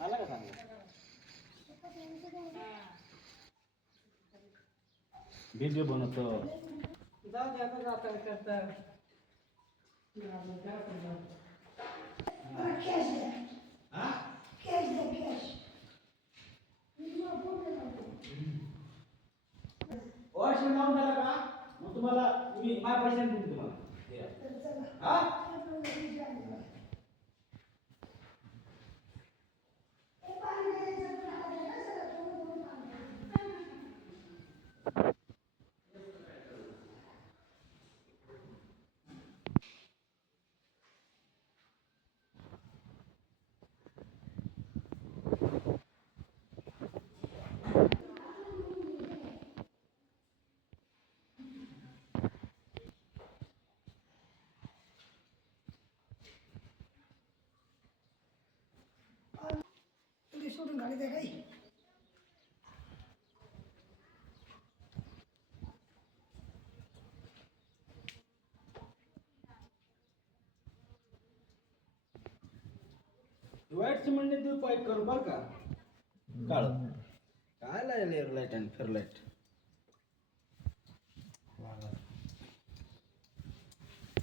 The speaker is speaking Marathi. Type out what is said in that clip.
आला का सांगा व्हिडिओ बनवतो जाऊ दे आता जाता करता वर्ष नाव झालं का मग तुम्हाला मी माझ्या पैशाने देईन तुम्हाला हा तुझी सोडून गाडी द्या काही वाईट सिमेंटने तू पाईप करू बरं का काळ काय लाईट आणि फिरलाईट